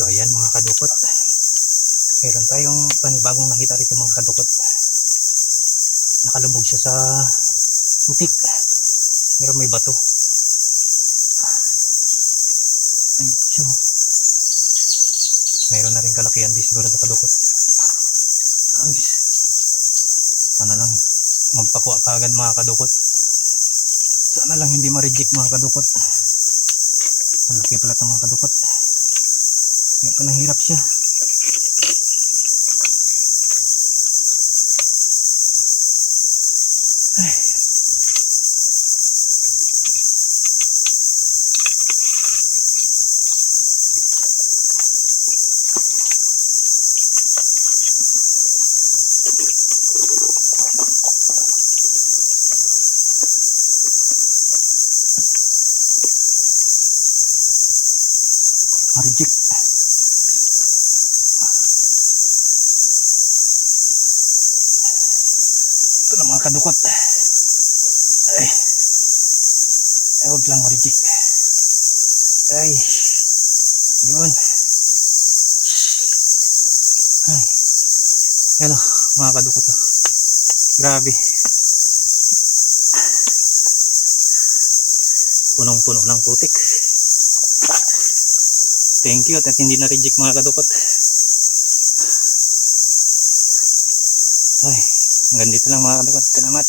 So ayan mga kadukot, meron tayong panibagong nakita rito mga kadukot. Nakalubog siya sa putik, pero may bato. Ay siya, meron na rin kalakihan di siguro ito kadukot. Ay, sana lang magpakuha kaagad mga kadukot. Sana lang hindi ma-reject mga kadukot. Malaki pala ito mga kadukot. Yan palang hirap siya. Ay. Ma-reject. Ito na mga kadukot. Ay wag lang ma-reject. Ay yun. Ay yan o mga kadukot o. Grabe, punong puno ng putik. Thank you at hindi na reject mga kadukot. Ay hanggang dito lang mga kadukot. Salamat.